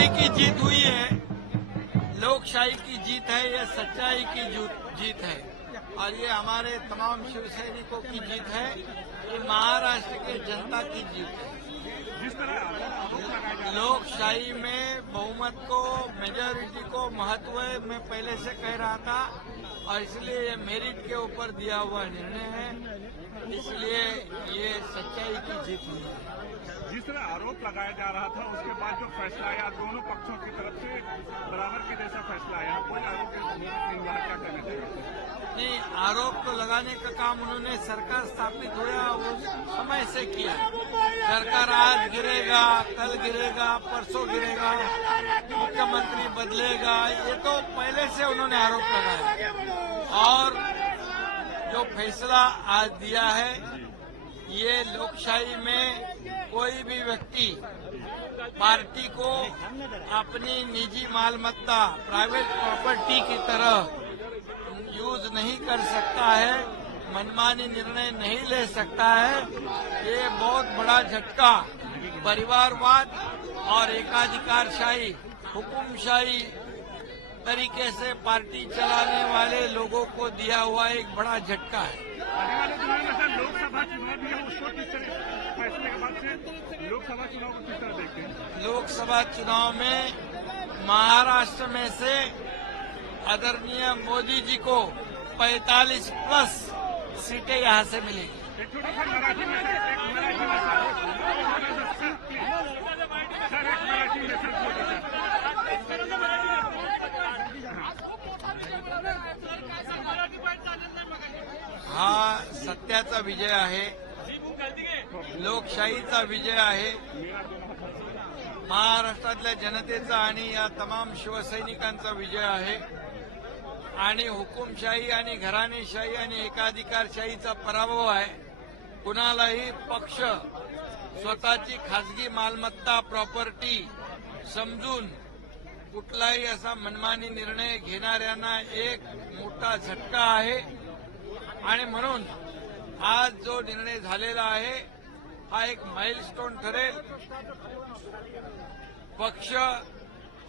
लोकशाही की जीत हुई है, लोकशाही की जीत है, ये सच्चाई की जीत है और ये हमारे तमाम शिव सैनिकों की जीत है, ये महाराष्ट्र के जनता की जीत है। जिस तरह लोकशाही में बहुमत को, मेजॉरिटी को महत्व है, मैं पहले से कह रहा था और इसलिए ये मेरिट के ऊपर दिया हुआ निर्णय है, इसलिए ये सच्चाई की जीत हुई है। जिस तरह आरोप लगाया जा रहा था उसके बाद जो फैसला आया दोनों पक्षों की तरफ से बराबर के जैसा फैसला आया, कोई आरोप नहीं हुआ, क्या कहना चाहिए? नहीं, आरोप तो लगाने का काम उन्होंने सरकार स्थापित हुआ उस समय से किया। सरकार आज गिरेगा, कल गिरेगा, परसों गिरेगा, मुख्यमंत्री बदलेगा, ये तो पहले से उन्होंने आरोप लगाया और जो फैसला आज दिया है ये लोकशाही में कोई भी व्यक्ति पार्टी को अपनी निजी मालमत्ता, प्राइवेट प्रॉपर्टी की तरह यूज नहीं कर सकता है, मनमानी निर्णय नहीं ले सकता है। ये बहुत बड़ा झटका परिवारवाद और एकाधिकारशाही, हुकुमशाही तरीके से पार्टी चलाने वाले लोगों को दिया हुआ एक बड़ा झटका है। आने वाले दिनों में सर लोकसभा चुनाव भी है, उसको किस तरह फैसले के बाद से लोकसभा चुनाव को किस तरह देखते हैं? लोकसभा चुनाव में महाराष्ट्र में से आदरणीय मोदी जी को 45 प्लस सीटें यहां से मिलेगी। एक छोटा सा मराठी में सर, एक मराठी में सर एक मराठी में सर छोटा सा। हा सत्याचा विजय आहे, लोकशाहीचा विजय आहे, महाराष्ट्रातल्या जनतेचा आणि या तमाम शिवसैनिकांचा विजय आहे आणि हुकुमशाही आणि घराणेशाही आणि एकाधिकारशाहीचा पराभव आहे। कुणालाही पक्ष स्वतःची खासगी मालमत्ता, प्रॉपर्टी समजून कुठलाही असा मनमानी निर्णय घेणाऱ्यांना एक मोठा झटका आहे आणि म्हणून आज जो निर्णय झालेला आहे हा एक माइलस्टोन ठरेल। पक्ष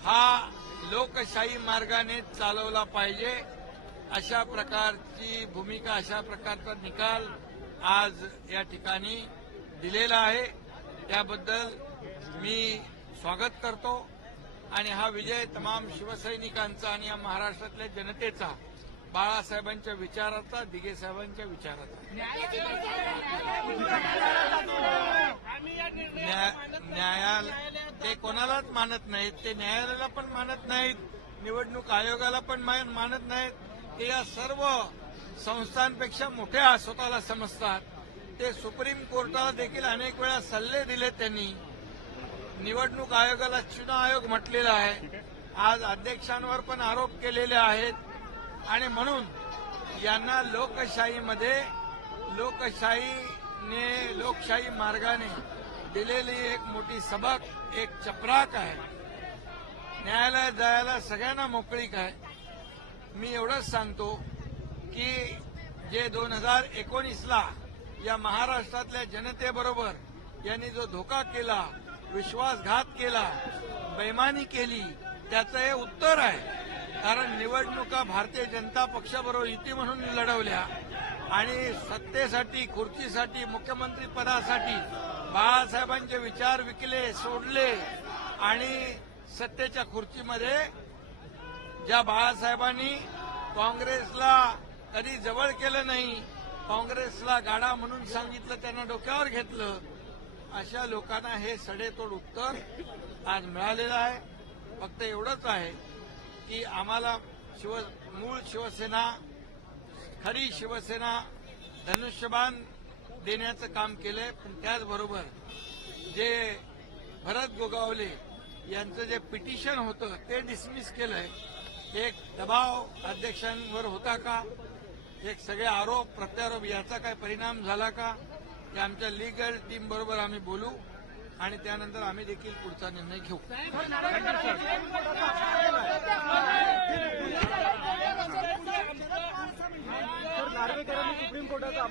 हा लोकशाही मार्गाने चालवला पाहिजे अशा प्रकारची भूमिका, अशा प्रकारचा निकाल आज या ठिकाणी दिलेला आहे, त्याबद्दल मी स्वागत करतो आणि हा विजय तमाम शिवसैनिकांचा आणि या महाराष्ट्रातल्या जनतेचा, बाळासाहेबांच्या विचाराचा, दिघे साहेबांच्या विचाराचा। न्यायालय ते कोणालाच मानत नाहीत, ते न्यायालयाला पण मानत नाहीत, निवडणूक आयोगाला पण मानत नाहीत, ते या सर्व संस्थांपेक्षा मोठ्या स्वतःला समजतात। ते सुप्रीम कोर्टाला देखील अनेक वेळा सल्ले दिले त्यांनी, निवडणूक आयोगाला चुनाव आयोग म्हटलेला आहे, आज अध्यक्षांवर पण आरोप केलेले आहेत आणि म्हणून यांना लोकशाहीमध्ये, लोकशाही मार्गाने दिलेली एक मोठी सबक, एक चपराक आहे। न्यायालयात जायला सगळ्यांना मोकळीक आहे। मी एवढंच सांगतो की जे 2019ला या महाराष्ट्रातल्या जनतेबरोबर यांनी जो धोका केला, विश्वासघात केला, बेईमानी केली, त्याचं हे उत्तर आहे। कारण निवडणुका भारतीय जनता पक्षाबरोबर युती म्हणून लढवल्या आणि सत्तेसाठी, खुर्चीसाठी, मुख्यमंत्री पदासाठी बाळासाहेबांचे विचार विकले, सोडले आणि सत्तेच्या खुर्चीमध्ये ज्या बाळासाहेबांनी काँग्रेसला कधी जवळ केलं नाही, काँग्रेसला गाडा म्हणून सांगितलं, त्यांना डोक्यावर घेतलं, अशा लोकांना हे सडेतोड उत्तर आज मिळालेलं आहे। फक्त एवढंच आहे की आम्हाला मूळ शिवसेना, खरी शिवसेना धनुष्यबाण देण्याचं काम केलंय, पण त्याचबरोबर जे भरत गोगावले यांचं जे पिटिशन होतं ते डिसमिस केलंय। एक दबाव अध्यक्षांवर होता का, एक सगळे आरोप प्रत्यारोप याचा काय परिणाम झाला का, ते आमच्या लीगल टीम बरोबर आम्ही बोलू आणि त्यानंतर आम्ही देखील पुढचा निर्णय घेऊ। नार्वेकरांनी सुप्रीम कोर्टाचा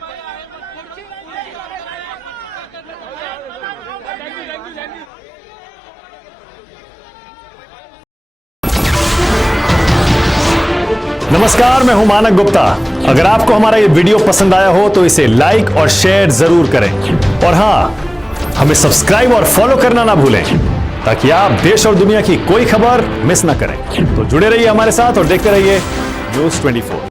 नमस्कार, मैं हूं मानक गुप्ता। अगर आपको हमारा ये वीडियो पसंद आया हो तो इसे लाइक और शेयर जरूर करें और हां, हमें सब्सक्राइब और फॉलो करना ना भूलें ताकि आप देश और दुनिया की कोई खबर मिस ना करें। तो जुड़े रहिए हमारे साथ और देखते रहिए News 24।